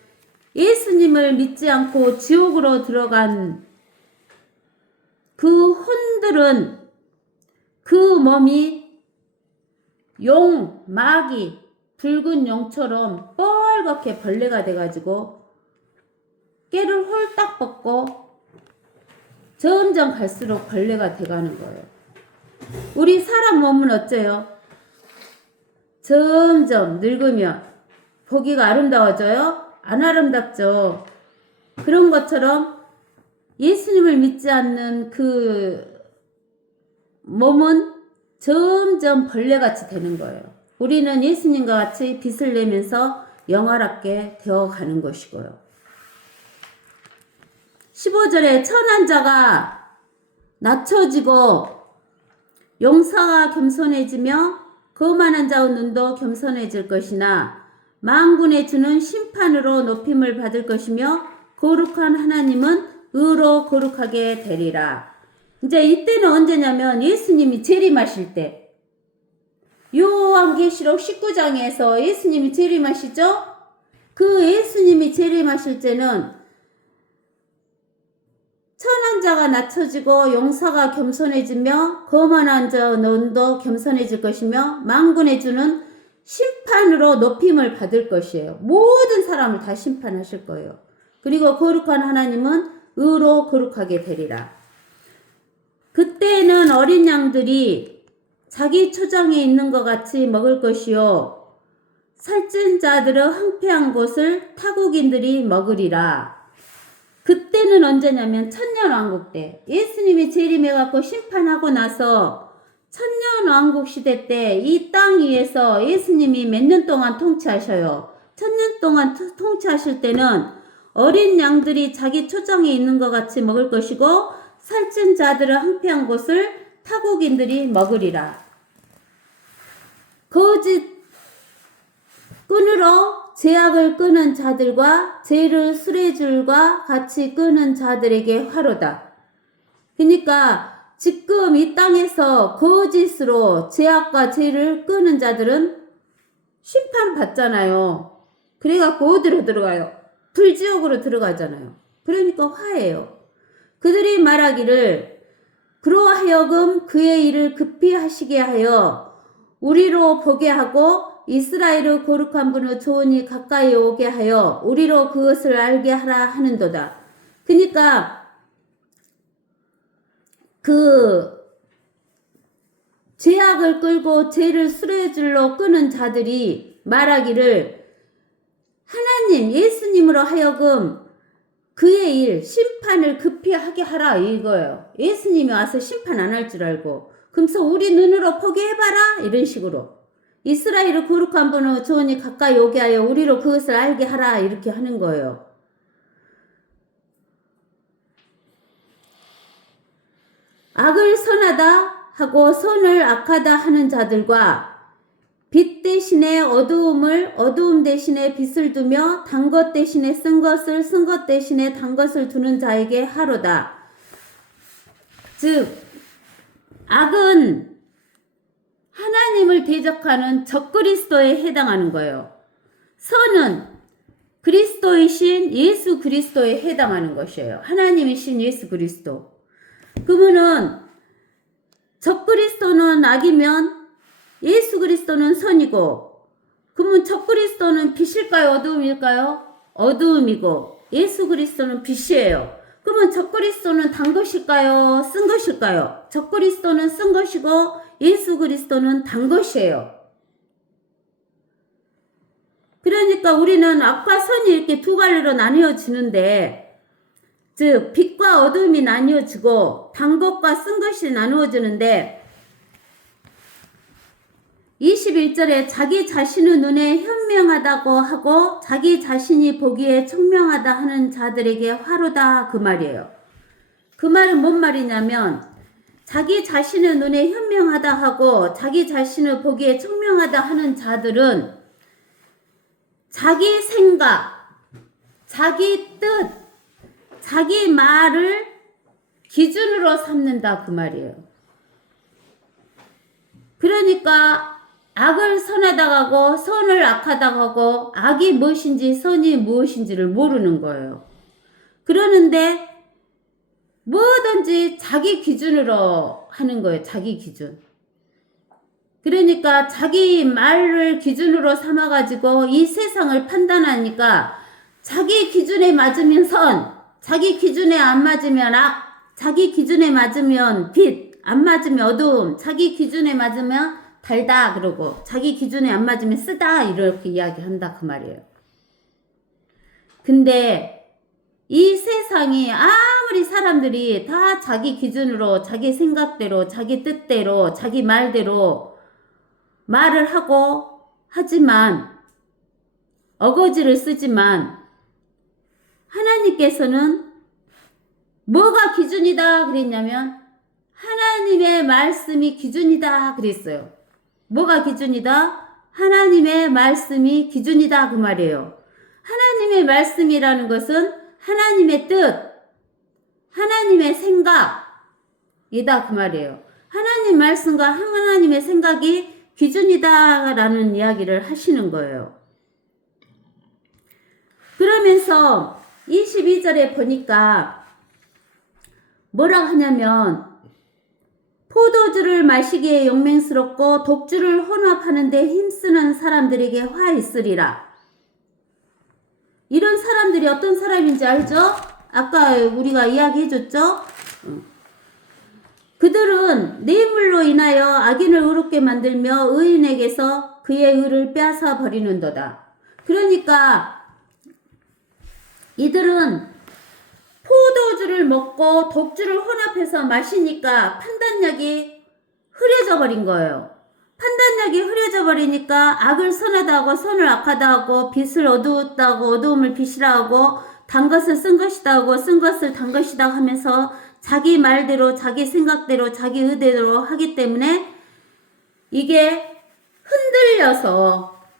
예수님을 믿지 않고 지옥으로 들어간 그 혼들은 그 몸이 용, 마귀, 붉은 용처럼 뻘겋게 벌레가 돼가지고 깨를 홀딱 벗고 점점 갈수록 벌레가 돼가는 거예요. 우리 사람 몸은 어째요? 점점 늙으면 보기가 아름다워져요? 안 아름답죠. 그런 것처럼 예수님을 믿지 않는 그 몸은 점점 벌레같이 되는 거예요. 우리는 예수님과 같이 빛을 내면서 영화롭게 되어가는 것이고요. 15절에 천한 자가 낮춰지고 용사가 겸손해지며 거만한 자의 눈도 겸손해질 것이나 만군의 주는 심판으로 높임을 받을 것이며 거룩한 하나님은 의로 거룩하게 되리라. 이제 이때는 언제냐면 예수님이 재림하실 때, 요한계시록 19장에서 예수님이 재림하시죠? 그 예수님이 재림하실 때는 천한 자가 낮춰지고 용사가 겸손해지며 거만한 자의 눈도 겸손해질 것이며 만군의 주는 심판으로 높임을 받을 것이에요. 모든 사람을 다 심판하실 거예요. 그리고 거룩한 하나님은 의로 거룩하게 되리라. 그때는 어린 양들이 자기 초장에 있는 것 같이 먹을 것이요 살찐 자들의 황폐한 곳을 타국인들이 먹으리라. 그때는 언제냐면 천년왕국 때 예수님이 재림해갖고 심판하고 나서 천년왕국 시대 때 이 땅 위에서 예수님이 몇 년 동안 통치하셔요. 천년 동안 통치하실 때는 어린 양들이 자기 초장에 있는 것 같이 먹을 것이고 살찐 자들의 황폐한 곳을 타국인들이 먹으리라. 거짓 끈으로 제약을 끄는 자들과 죄를 수레줄과 같이 끄는 자들에게 화로다. 그러니까 지금 이 땅에서 거짓으로 죄악과 죄를 끄는 자들은 심판받잖아요. 그래갖고 어디로 들어가요? 불지옥으로 들어가잖아요. 그러니까 화해요. 그들이 말하기를 그러하여금 그의 일을 급히 하시게 하여 우리로 보게 하고 이스라엘의 거룩한 분의 조언이 가까이 오게 하여 우리로 그것을 알게 하라 하는도다. 그러니까 그 죄악을 끌고 죄를 수레줄로 끄는 자들이 말하기를 하나님 예수님으로 하여금 그의 일 심판을 급히 하게 하라 이거예요. 예수님이 와서 심판 안 할 줄 알고 그래서 우리 눈으로 보게 해봐라 이런 식으로 이스라엘의 거룩한 분의 조언이 가까이 오게 하여 우리로 그것을 알게 하라 이렇게 하는 거예요. 악을 선하다 하고 선을 악하다 하는 자들과 빛 대신에 어두움을 어두움 대신에 빛을 두며 단 것 대신에 쓴 것을 쓴 것 대신에 단 것을 두는 자에게 하로다. 즉 악은 하나님을 대적하는 적그리스도에 해당하는 거예요. 선은 그리스도이신 예수 그리스도에 해당하는 것이에요. 하나님이신 예수 그리스도. 그러면은 적그리스도는 악이면 예수 그리스도는 선이고 그러면 적그리스도는 빛일까요? 어두움일까요? 어두움이고 예수 그리스도는 빛이에요. 그러면 적그리스도는 단 것일까요? 쓴 것일까요? 적그리스도는 쓴 것이고 예수 그리스도는 단 것이에요. 그러니까 우리는 악과 선이 이렇게 두 갈래로 나뉘어지는데, 즉 빛과 어둠이 나뉘어지고 단 것과 쓴 것이 나누어지는데, 21절에 자기 자신의 눈에 현명하다고 하고 자기 자신이 보기에 청명하다 하는 자들에게 화로다, 그 말이에요. 그 말은 뭔 말이냐면, 자기 자신의 눈에 현명하다 하고 자기 자신을 보기에 청명하다 하는 자들은 자기 생각, 자기 뜻, 자기 말을 기준으로 삼는다, 그 말이에요. 그러니까 악을 선하다고 하고 선을 악하다고 하고 악이 무엇인지 선이 무엇인지를 모르는 거예요. 그러는데 뭐든지 자기 기준으로 하는 거예요. 자기 기준. 그러니까 자기 말을 기준으로 삼아가지고 이 세상을 판단하니까 자기 기준에 맞으면 선, 자기 기준에 안 맞으면 악, 자기 기준에 맞으면 빛, 안 맞으면 어두움, 자기 기준에 맞으면 달다 그러고 자기 기준에 안 맞으면 쓰다 이렇게 이야기한다, 그 말이에요. 근데 이 세상이 아무리 사람들이 다 자기 기준으로 자기 생각대로 자기 뜻대로 자기 말대로 말을 하고 하지만 어거지를 쓰지만 하나님께서는 뭐가 기준이다 그랬냐면 하나님의 말씀이 기준이다 그랬어요. 뭐가 기준이다? 하나님의 말씀이 기준이다, 그 말이에요. 하나님의 말씀이라는 것은 하나님의 뜻, 하나님의 생각이다, 그 말이에요. 하나님 말씀과 하나님의 생각이 기준이다라는 이야기를 하시는 거예요. 그러면서 22절에 보니까 뭐라고 하냐면 포도주를 마시기에 용맹스럽고 독주를 혼합하는 데 힘쓰는 사람들에게 화 있으리라. 이런 사람들이 어떤 사람인지 알죠? 아까 우리가 이야기해줬죠? 그들은 뇌물로 인하여 악인을 의롭게 만들며 의인에게서 그의 의를 빼앗아 버리는도다. 그러니까 이들은 포도주를 먹고 독주를 혼합해서 마시니까 판단력이 흐려져 버린 거예요. 판단력이 흐려져 버리니까 악을 선하다고 선을 악하다고 빛을 어두웠다고 어두움을 빛이라 하고 단 것을 쓴 것이다 하고 쓴 것을 단 것이다 하면서 자기 말대로 자기 생각대로 자기 의대로 하기 때문에 이게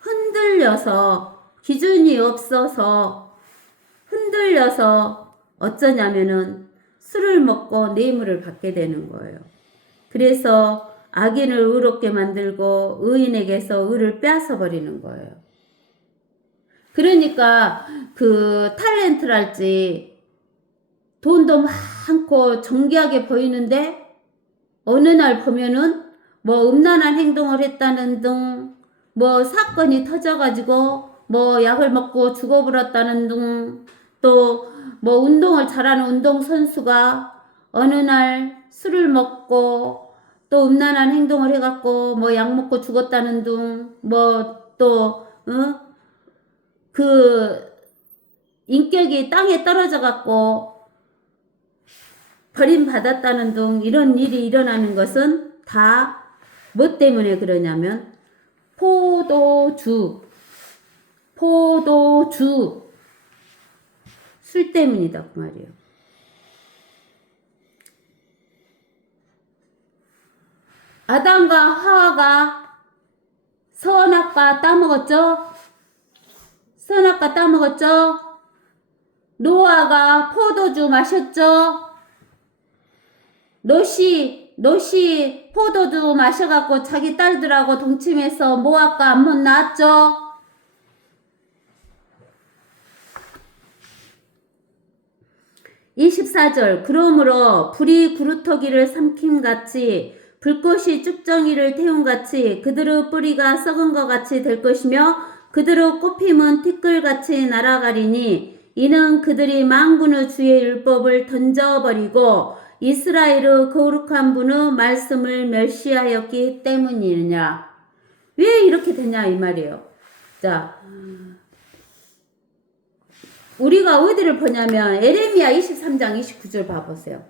흔들려서 기준이 없어서 흔들려서 어쩌냐면은 술을 먹고 뇌물을 받게 되는 거예요. 그래서 악인을 의롭게 만들고 의인에게서 의를 빼앗아 버리는 거예요. 그러니까 그 탤런트랄지 돈도 많고 정기하게 보이는데 어느 날 보면은 뭐 음란한 행동을 했다는 등 뭐 사건이 터져가지고 뭐 약을 먹고 죽어버렸다는 등 또 뭐 운동을 잘하는 운동선수가 어느 날 술을 먹고 또 음란한 행동을 해갖고 뭐 약 먹고 죽었다는 등 뭐 또 그 인격이 땅에 떨어져갖고 버림받았다는 등 이런 일이 일어나는 것은 다 뭐 때문에 그러냐면 포도주 술 때문이다, 그 말이에요. 아담과 하와가 선악과 따먹었죠? 선악과 따먹었죠? 노아가 포도주 마셨죠? 롯이 포도주 마셔갖고 자기 딸들하고 동침해서 모압과 암몬 낳았죠? 24절 그러므로 불이 그루터기를 삼킴같이 불꽃이 쭉정이를 태운같이 그들의 뿌리가 썩은 것 같이 될 것이며 그들의 꽃힘은 티끌같이 날아가리니 이는 그들이 만군의 주의 율법을 던져버리고 이스라엘의 거룩한 분의 말씀을 멸시하였기 때문이느냐. 왜 이렇게 되냐 이 말이에요. 자, 우리가 어디를 보냐면 에레미야 23장 29절 봐보세요.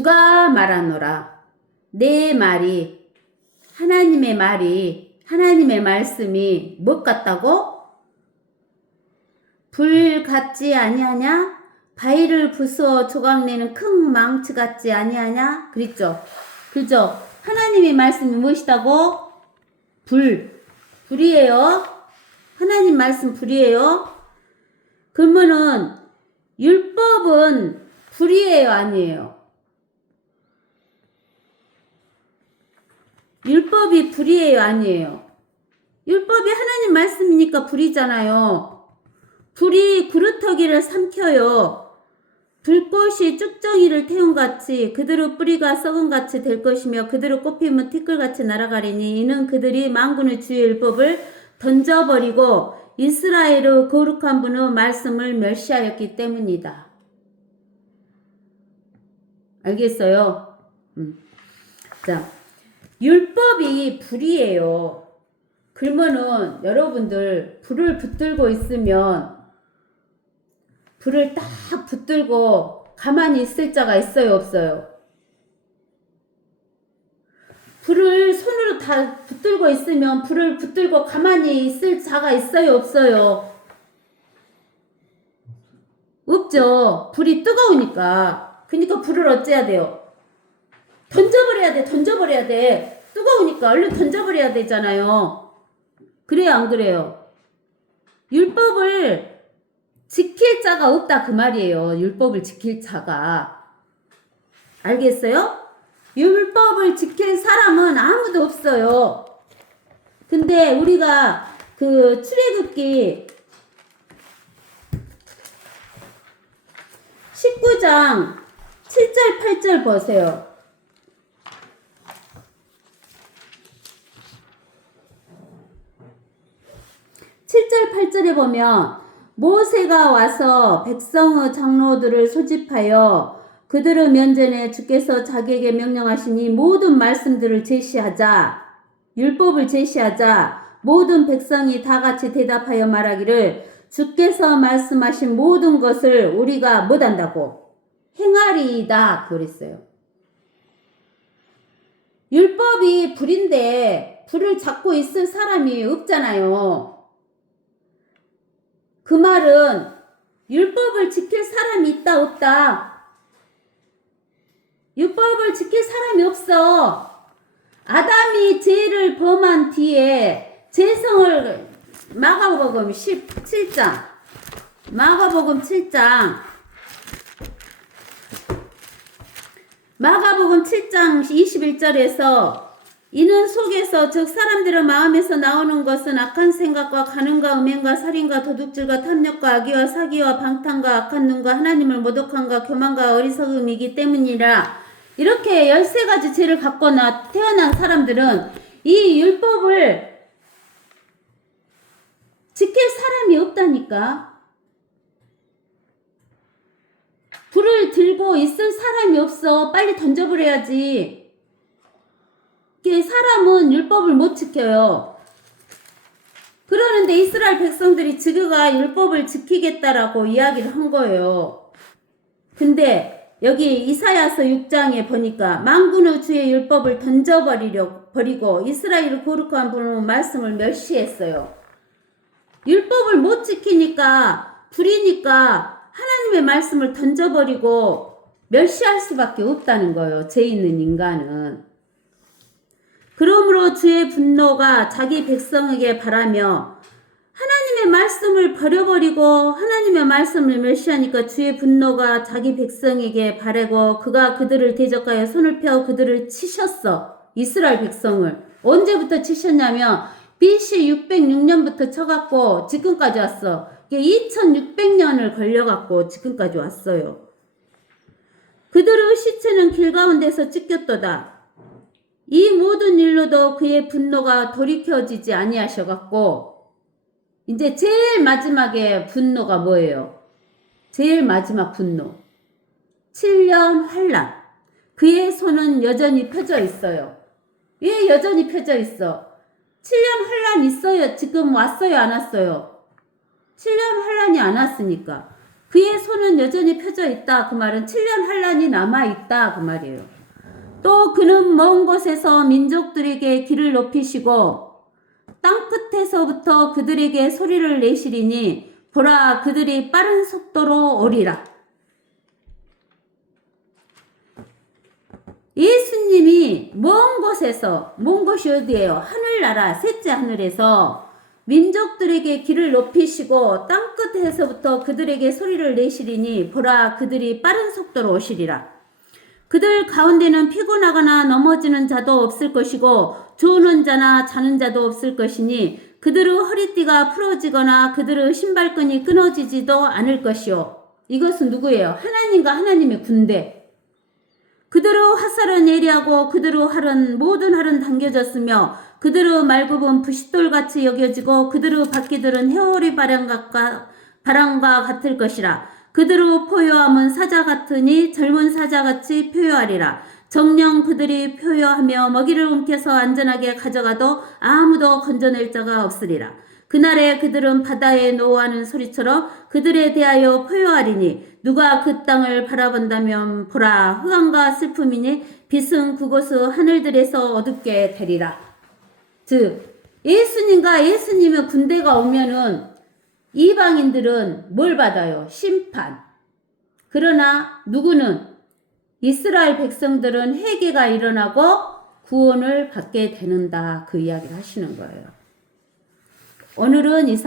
주가 말하노라. 내 말이 하나님의 말씀이 뭐 같다고? 불 같지 아니하냐? 바위를 부수어 조각내는 큰 망치 같지 아니하냐? 그랬죠? 그죠? 하나님의 말씀이 무엇이다고? 불이에요. 하나님 말씀 불이에요. 그러면은 율법은 불이에요, 아니에요? 율법이 불이에요, 아니에요? 율법이 하나님 말씀이니까 불이잖아요. 불이 그루터기를 삼켜요. 불꽃이 쭉정이를 태운같이 그들의 뿌리가 썩은같이 될 것이며 그들의 꽃피면 티끌같이 날아가리니 이는 그들이 만군의 주의 율법을 던져버리고 이스라엘의 거룩한 분의 말씀을 멸시하였기 때문이다. 알겠어요? 자, 율법이 불이에요. 그러면은 여러분들 불을 붙들고 있으면 불을 딱 붙들고 가만히 있을 자가 있어요, 없어요? 불을 손으로 다 붙들고 있으면 불을 붙들고 가만히 있을 자가 있어요, 없어요? 없죠. 불이 뜨거우니까. 그러니까 불을 어째야 돼요? 던져버려야 돼. 뜨거우니까 얼른 던져버려야 되잖아요. 그래요, 안 그래요? 율법을 지킬 자가 없다 그 말이에요. 율법을 지킬 자가. 알겠어요? 율법을 지킬 사람은 아무도 없어요. 근데 우리가 그 출애굽기 19장 7절 8절 보세요. 7절 8절에 보면 모세가 와서 백성의 장로들을 소집하여 그들의 면전에 주께서 자기에게 명령하시니 모든 말씀들을 제시하자. 율법을 제시하자. 모든 백성이 다 같이 대답하여 말하기를 주께서 말씀하신 모든 것을 우리가 못한다고 행하리이다 그랬어요. 율법이 불인데 불을 잡고 있을 사람이 없잖아요. 그 말은 율법을 지킬 사람이 있다 없다? 율법을 지킬 사람이 없어. 아담이 죄를 범한 뒤에 죄성을 마가복음 17장 21절에서 이는 속에서 즉 사람들의 마음에서 나오는 것은 악한 생각과 간음과 음행과 살인과 도둑질과 탐욕과 악의와 사기와 방탕과 악한 눈과 하나님을 모독함과 교만과 어리석음이기 때문이라. 이렇게 13가지 죄를 갖고 태어난 사람들은 이 율법을 지킬 사람이 없다니까. 불을 들고 있을 사람이 없어. 빨리 던져버려야지. 사람은 율법을 못 지켜요. 그러는데 이스라엘 백성들이 지그가 율법을 지키겠다라고 이야기를 한 거예요. 근데 여기 이사야서 6장에 보니까 만군의 주의 율법을 던져버리고 이스라엘의 거룩한 분의 말씀을 멸시했어요. 율법을 못 지키니까 불이니까 하나님의 말씀을 던져버리고 멸시할 수밖에 없다는 거예요. 죄 있는 인간은. 그러므로 주의 분노가 자기 백성에게 발하며 하나님의 말씀을 버려버리고 하나님의 말씀을 멸시하니까 주의 분노가 자기 백성에게 바래고 그가 그들을 대적하여 손을 펴 그들을 치셨어. 이스라엘 백성을. 언제부터 치셨냐면 BC 606년부터 쳐갖고 지금까지 왔어. 이게 2600년을 걸려갖고 지금까지 왔어요. 그들의 시체는 길 가운데서 찢겼도다. 이 모든 일로도 그의 분노가 돌이켜지지 아니하셔갖고 이제 제일 마지막에 분노가 뭐예요? 제일 마지막 분노. 7년 환란. 그의 손은 여전히 펴져 있어요. 왜 여전히 펴져 있어? 7년 환란 있어요. 지금 왔어요? 안 왔어요? 7년 환란이 안 왔으니까. 그의 손은 여전히 펴져 있다. 그 말은 7년 환란이 남아있다. 그 말이에요. 또 그는 먼 곳에서 민족들에게 길을 높이시고 땅끝에서부터 그들에게 소리를 내시리니 보라 그들이 빠른 속도로 오리라. 예수님이 먼 곳에서, 먼 곳이 어디예요? 하늘나라 셋째 하늘에서 민족들에게 길을 높이시고 땅끝에서부터 그들에게 소리를 내시리니 보라 그들이 빠른 속도로 오시리라. 그들 가운데는 피곤하거나 넘어지는 자도 없을 것이고 조는 자나 자는 자도 없을 것이니 그들의 허리띠가 풀어지거나 그들의 신발끈이 끊어지지도 않을 것이요. 이것은 누구예요? 하나님과 하나님의 군대. 그들의 화살은 예리하고 그들의 활은 모든 활은 당겨졌으며 그들의 말굽은 부싯돌같이 여겨지고 그들의 바퀴들은 회오리 바람과 같을 것이라. 그들의 포효함은 사자 같으니 젊은 사자같이 표효하리라. 정녕 그들이 표효하며 먹이를 움켜서 안전하게 가져가도 아무도 건져낼 자가 없으리라. 그날에 그들은 바다에 노하는 소리처럼 그들에 대하여 포효하리니 누가 그 땅을 바라본다면 보라 흑암과 슬픔이니 빛은 그곳의 하늘들에서 어둡게 되리라. 즉 예수님과 예수님의 군대가 오면은 이방인들은 뭘 받아요? 심판. 그러나 누구는 이스라엘 백성들은 회개가 일어나고 구원을 받게 되는다. 그 이야기를 하시는 거예요. 오늘은